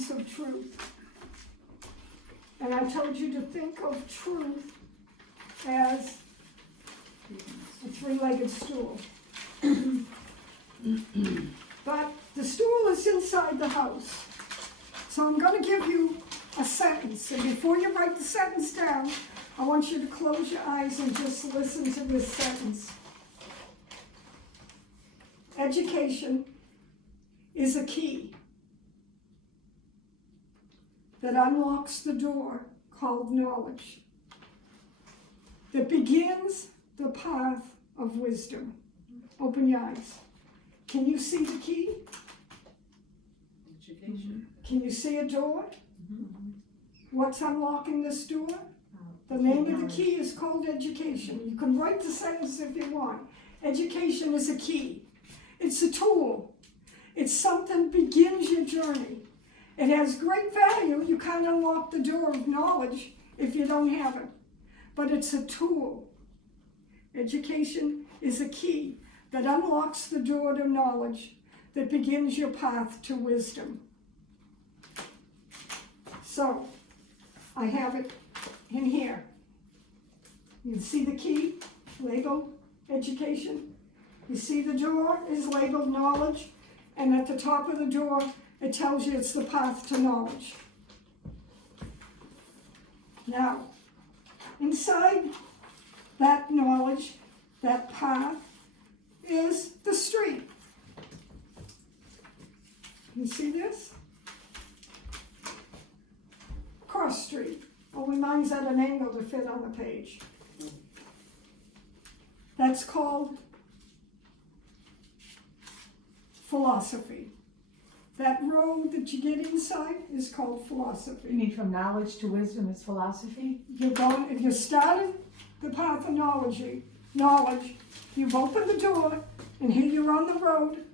essence of truth. And I told you to think of truth as a three-legged stool. But the stool is inside the house. So I'm going to give you a sentence. And before you write the sentence down, I want you to close your eyes and just listen to this sentence. Education is a key that unlocks the door called knowledge, that begins the path of wisdom. Open your eyes. Can you see the key? Education. Can you see a door? Mm-hmm. What's unlocking this door? The name of the key is called education. You can write the sentence if you want. Education is a key. It's a tool. It's something that begins your journey. It has great value. You can't unlock the door of knowledge if you don't have it. But it's a tool. Education is a key that unlocks the door to knowledge that begins your path to wisdom. So, I have it in here. You see the key labeled education. You see the door is labeled knowledge, and at the top of the door it tells you it's the path to knowledge. Now, inside that knowledge, that path, is the street. You see this? Cross street. Only mine's at an angle to fit on the page. That's called philosophy. That road that you get inside is called You philosophy. mean from knowledge to wisdom is philosophy? You're going, if you started the path of knowledge, you've opened the door, and here you're on the road.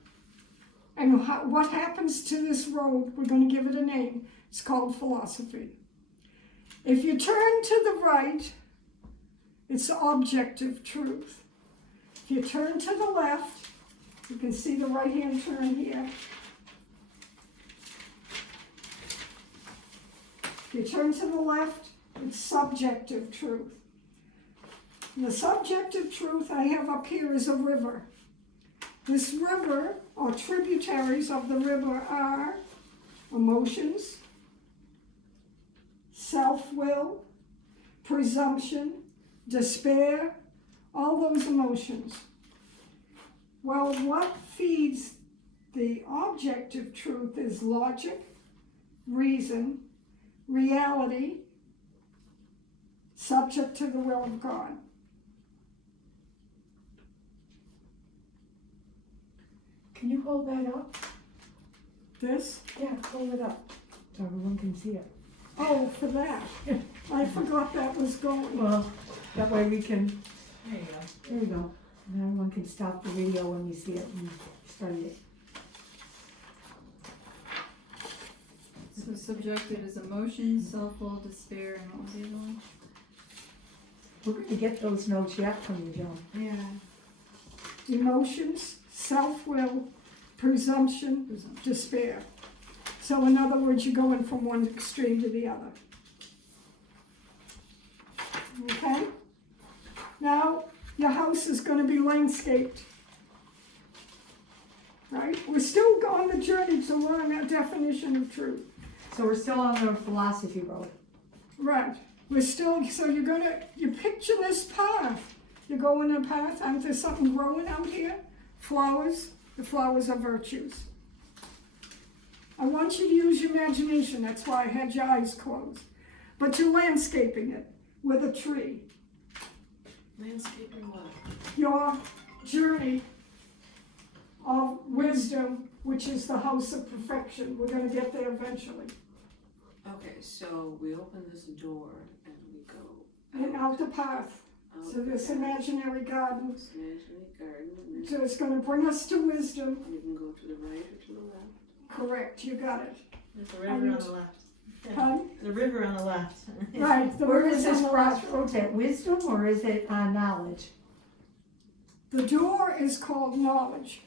And what happens to this road, we're going to give it a name. It's called philosophy. If you turn to the right, it's objective truth. If you turn to the left, you can see the right-hand turn here. If you turn to the left, it's subjective truth. And the subjective truth I have up here is a river. This river, or tributaries of the river, are emotions, self-will, presumption, despair, all those emotions. Well, what feeds the objective truth is logic, reason, reality, subject to the will of God. Can you hold that up? This? Yeah, hold it up so everyone can see it. Oh, for that. I forgot that was going. Well, that way we can, There you go. there we go. And everyone can stop the video when you see it and start it. So subjective is emotion, self-will, despair, and what was the other one? We're going to get those notes yet from you, Joan. Yeah. Emotions, self-will, presumption, despair. So in other words, you're going from one extreme to the other. Okay? Now, your house is going to be landscaped. Right? We're still on the journey to learn that definition of truth. So we're still on the philosophy road. Right. We're still, so you picture this path. You go in a path, and there's something growing out here. Flowers. The flowers are virtues. I want you to use your imagination. That's why I had your eyes closed. But you're landscaping it with a tree. Landscaping what? Your journey of wisdom, which is the house of perfection. We're going to get there eventually. Okay, so we open this door and we go And out the path. out So this imaginary garden. this imaginary garden, and So it's going to bring us to wisdom. then you can go to the right or to the left. Correct, you got it. There's a river on the left. Huh? The river on the left. Right, the Where river's is on this the left. crossroads at wisdom or is it knowledge? The door is called knowledge.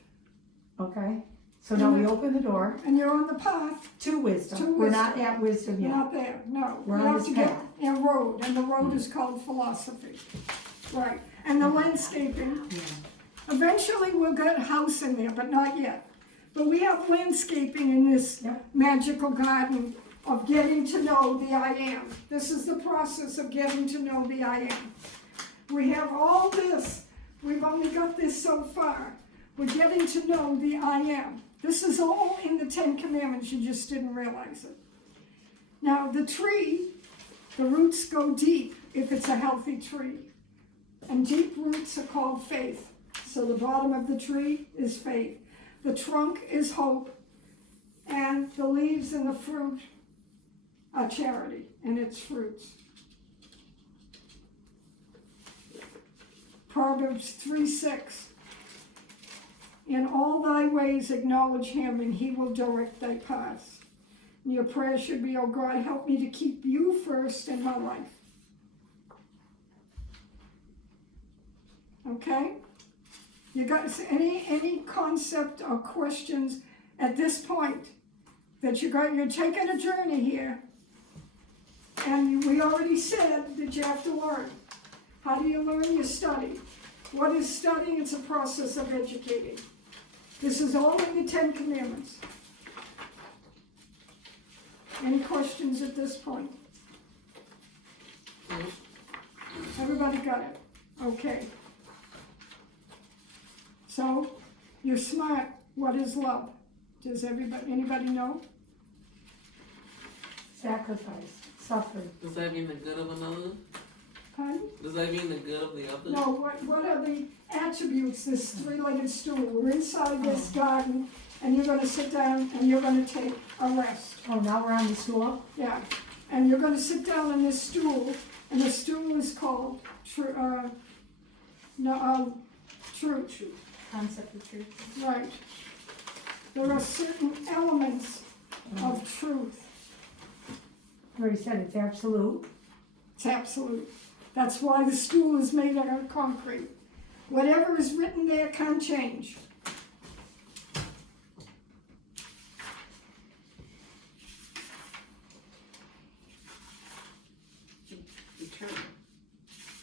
Okay. So now we open the door and you're on the path. to wisdom. To We're not wisdom. at wisdom You're yet. not there, no. We're You on have this to get path. a road, and the road is called philosophy. Right, and the landscaping. Yeah. Eventually we'll get a house in there, but not yet. But we have landscaping in this Yep. magical garden of getting to know the I am. This is the process of getting to know the I am. We have all this. We've only got this so far. We're getting to know the I am. This is all in the 10 Commandments, you just didn't realize it. Now the tree, the roots go deep if it's a healthy tree. And deep roots are called faith. So the bottom of the tree is faith. The trunk is hope. And the leaves and the fruit are charity and its fruits. Proverbs 3:6. In all thy ways acknowledge him, and he will direct thy paths. And your prayer should be, oh God, help me to keep you first in my life. Okay? You got any concept or questions at this point that you're taking a journey here, and we already said that you have to learn. How do you learn? You study. What is studying? It's a process of educating. This is all in the 10 Commandments. Any questions at this point? Everybody got it? Okay. So, you're smart. What is love? Does anybody know? Sacrifice, suffering. Does that mean the good of another? Pardon? Does that mean the good of the other? No, what are the attributes, this three-legged stool? We're inside this garden, and you're gonna sit down and you're gonna take a rest. Oh, now we're on the stool? Yeah, and you're gonna sit down on this stool, and the stool is called truth. Concept of truth. Right. There are certain elements of truth. You already said it's absolute. It's absolute. That's why the stool is made out of concrete. Whatever is written there can't change. Eternal.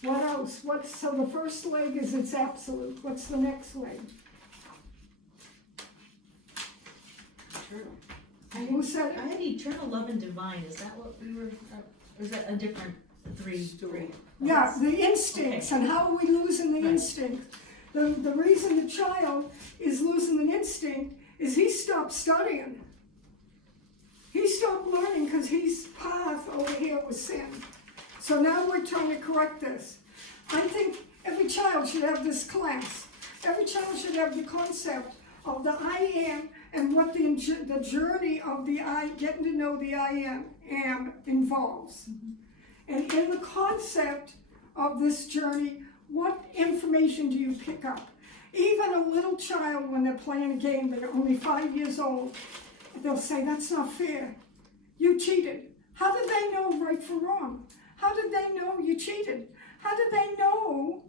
What else? So the first leg is it's absolute. What's the next leg? Eternal. Who said I it? had eternal love and divine. Is that what we were, or is that a different three? Yeah, the instincts, and how are we losing the Right. instinct? The reason the child is losing the instinct is he stopped studying. He stopped learning because his path over here was sin. So now we're trying to correct this. I think every child should have this class. Every child should have the concept of the I am and what the journey of the I, getting to know the I am involves. And in the concept of this journey, what information do you pick up? Even a little child, when they're playing a game, they're only 5 years old, they'll say, that's not fair. You cheated. How did they know right from wrong? How did they know you cheated? How did they know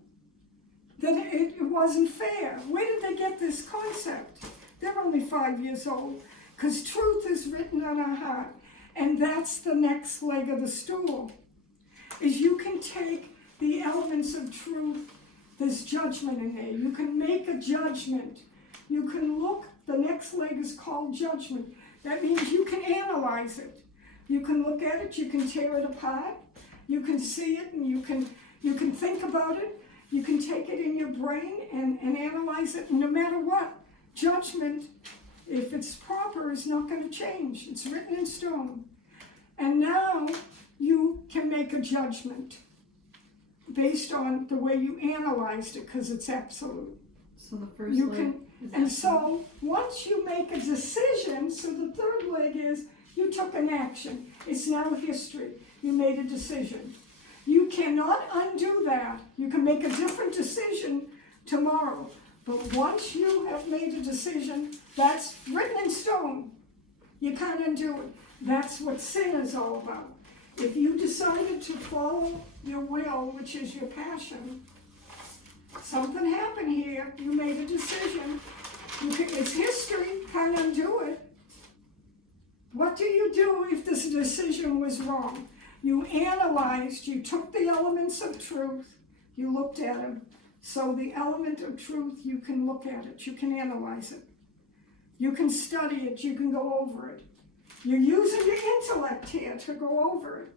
that it wasn't fair? Where did they get this concept? They're only 5 years old, because truth is written on our heart. And that's the next leg of the stool, is you can take the elements of truth. There's judgment in there. You can make a judgment. You can look, the next leg is called judgment. That means you can analyze it. You can look at it, you can tear it apart, you can see it, and you can think about it. You can take it in your brain and analyze it. And no matter what, judgment, if it's proper, is not going to change. It's written in stone. And now you can make a judgment based on the way you analyzed it, because it's absolute. So the first You leg can, is and absolute. so once you make a decision, so the third leg is you took an action. It's now history. You made a decision. You cannot undo that. You can make a different decision tomorrow. But once you have made a decision, that's written in stone. You can't undo it. That's what sin is all about. If you decided to follow your will, which is your passion, something happened here, you made a decision, It's history, can't undo it. What do you do if this decision was wrong? You analyzed, you took the elements of truth, you looked at them. So the element of truth, you can look at it, you can analyze it. You can study it, you can go over it. You're using your intellect here to go over it.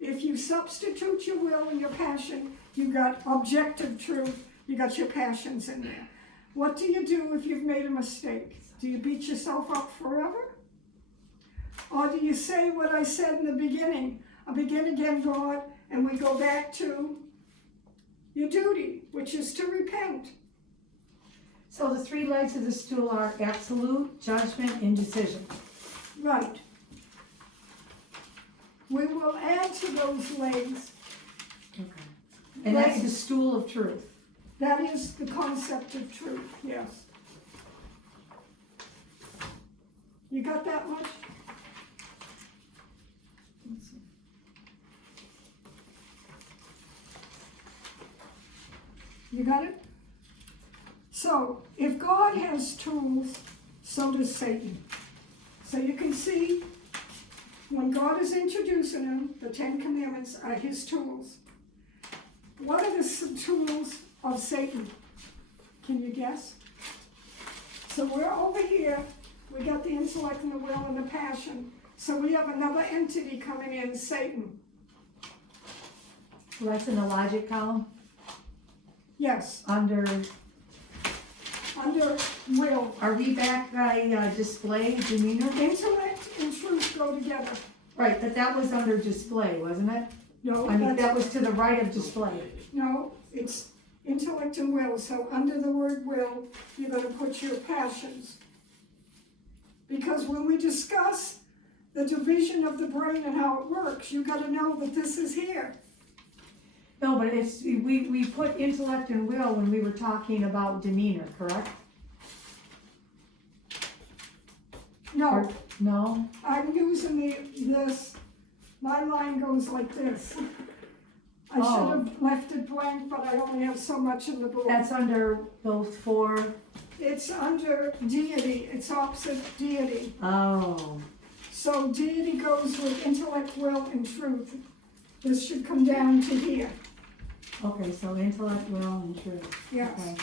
If you substitute your will and your passion, you got objective truth, you got your passions in there. What do you do if you've made a mistake? Do you beat yourself up forever? Or do you say what I said in the beginning? I begin again, God, and we go back to your duty, which is to repent. So the three legs of the stool are absolute, judgment, and decision. Right. We will add to those legs. Okay. And that's the stool of truth. That is the concept of truth, yes. You got that much? You got it? So, if God has tools, so does Satan. So you can see, when God is introducing them, the 10 Commandments are his tools. What are the tools of Satan? Can you guess? So we're over here, we got the intellect and the will and the passion. So we have another entity coming in, Satan. So that's in the logic column, Yes, under, will. are we back by display, demeanor? Intellect and truth go together. Right, but that was under display, wasn't it? No, I mean, that's- that was to the right of display. no, it's intellect and will. So under the word will, you're going to put your passions. Because when we discuss the division of the brain and how it works, you got to know that this is here. No, but it's, we put intellect and will when we were talking about demeanor, correct? No, Or- No? I'm using this. My line goes like this. I Oh. should have left it blank, but I only have so much in the book. That's under those four, It's under deity. It's opposite deity. oh, So deity goes with intellect, will, and truth. This should come down to here. okay, so intellect, will, and truth. Yes. Okay.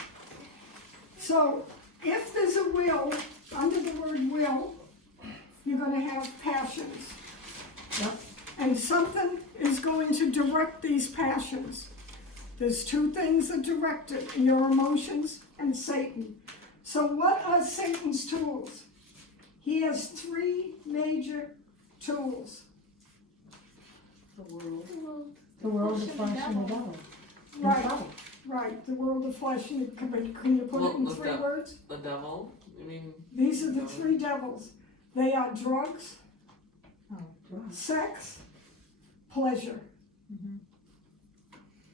So if there's a will, under the word will, you're going to have passions. Yep. And something is going to direct these passions. There's two things that direct it, your emotions and Satan. So what are Satan's tools? He has three major tools. The world. The world, the flesh, and the devil. And Right, trouble. right, the world of flesh, and can you put it in Well, 3 the- words? The devil? I mean, These are the 3 devils. They are drugs, Drugs. sex, pleasure.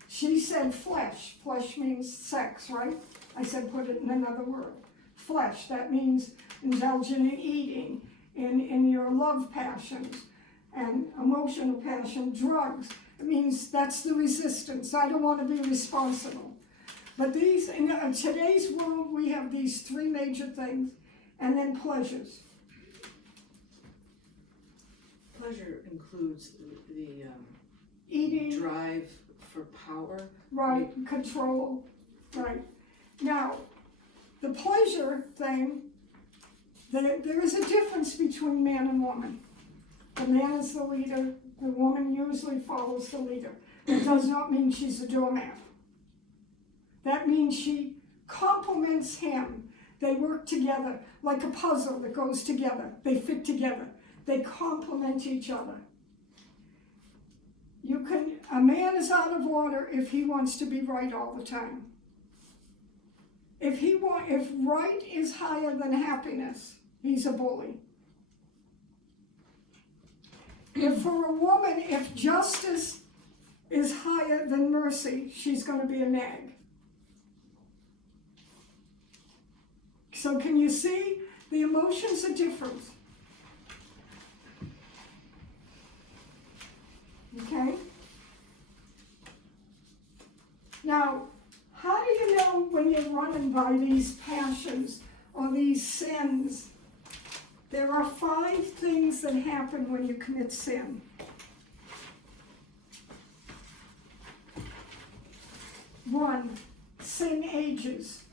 She said flesh. Flesh means sex, right? I said put it in another word. Flesh, that means indulging in eating, in your love passions, and emotional passion. Drugs, it means that's the resistance. I don't want to be responsible. But these, in today's world, we have these 3 major things, and then pleasures. Pleasure includes the Eating, drive for power. right, control, right. Now, the pleasure thing, there is a difference between man and woman. The man is the leader, the woman usually follows the leader. That does not mean she's a doormat. That means she complements him. They work together like a puzzle that goes together. They fit together. They complement each other. A man is out of order if he wants to be right all the time. If right is higher than happiness, he's a bully. If for a woman, if justice is higher than mercy, she's going to be a nag. So can you see the emotions are different? Okay? Now, how do you know when you're running by these passions or these these sins. There are 5 things that happen when you commit sin. One, sin ages.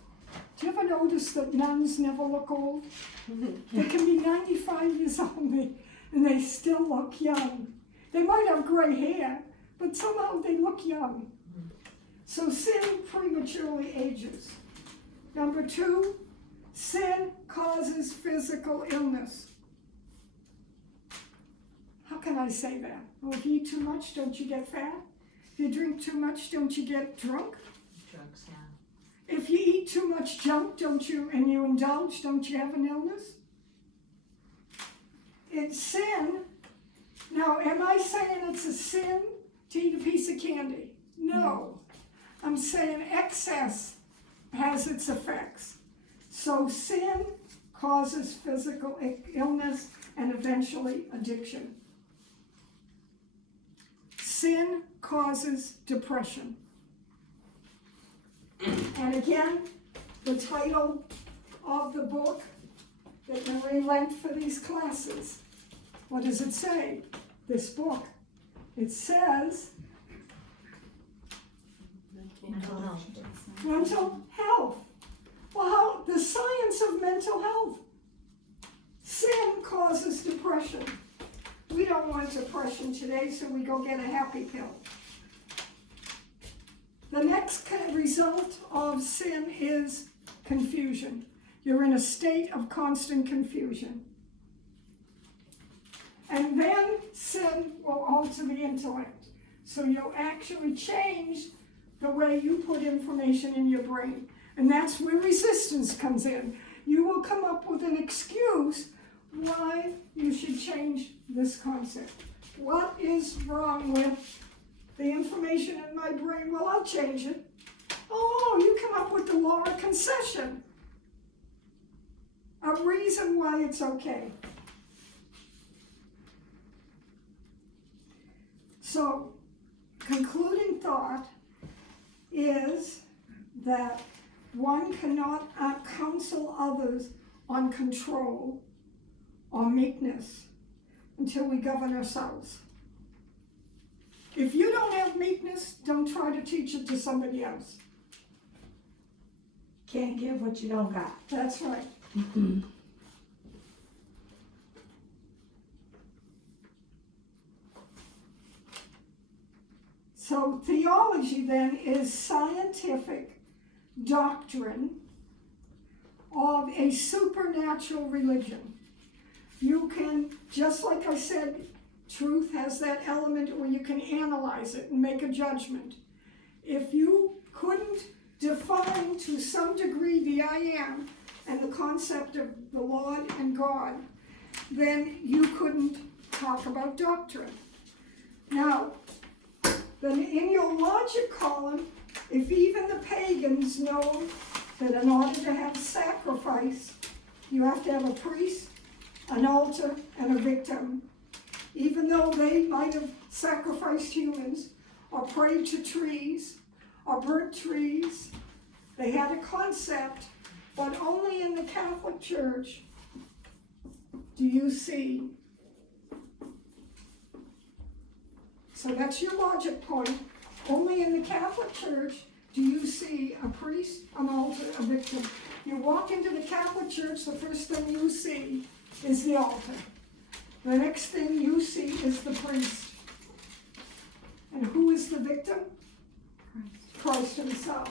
Do you ever notice that nuns never look old? They can be 95 years old and they still look young. They might have gray hair, but somehow they look young. So sin prematurely ages. Number 2, sin causes physical illness. How can I say that? Well, if you eat too much, don't you get fat? If you drink too much, don't you get drunk? Drugs, yeah. If you eat too much junk, and you indulge, don't you have an illness? It's sin. Now, am I saying it's a sin to eat a piece of candy? No. I'm saying excess has its effects. So sin causes physical illness and eventually addiction. Sin causes depression. And again, the title of the book that Marie lent for these classes, what does it say? This book. It says Mental health. mental health. Well, the science of mental health. Sin causes depression. We don't want depression today, so we go get a happy pill. The next result of sin is confusion. You're in a state of constant confusion. And then sin will alter the intellect. So you'll actually change the way you put information in your brain. And that's where resistance comes in. You will come up with an excuse why you should change this concept. What is wrong with the information in my brain? Well, I'll change it. Oh, you come up with the law of concession. A reason why it's okay. So, concluding thought is that one cannot counsel others on control or meekness until we govern ourselves. If you don't have meekness, don't try to teach it to somebody else. Can't give what you don't got. That's right. So theology then is scientific doctrine of a supernatural religion. You can, just like I said, truth has that element where you can analyze it and make a judgment. If you couldn't define to some degree the I am and the concept of the Lord and God, then you couldn't talk about doctrine. Now, then in your logic column, if even the pagans know that in order to have sacrifice, you have to have a priest, an altar, and a victim, even though they might have sacrificed humans, or prayed to trees, or burnt trees, they had a concept, but only in the Catholic Church do you see. So that's your logic point. Only in the Catholic Church do you see a priest, an altar, a victim. You walk into the Catholic Church, the first thing you see is the altar. The next thing you see is the priest. And who is the victim? Christ himself.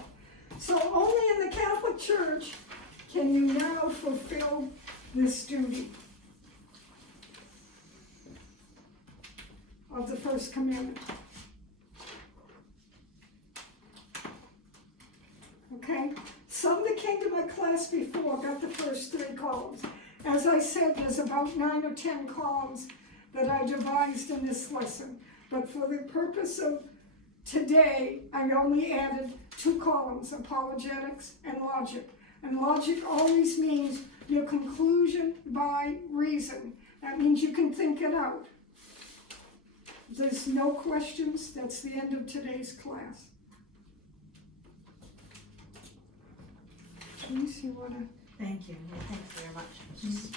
So only in the Catholic Church can you now fulfill this duty of the first commandment. Okay? Some that came to my class before got the first 3 columns. As I said, there's about 9 or 10 columns that I devised in this lesson. But for the purpose of today, I only added 2 columns, apologetics and logic. And logic always means your conclusion by reason. That means you can think it out. If there's no questions, that's the end of today's class. Please, you want to? Thank you, yeah, thanks very much. Just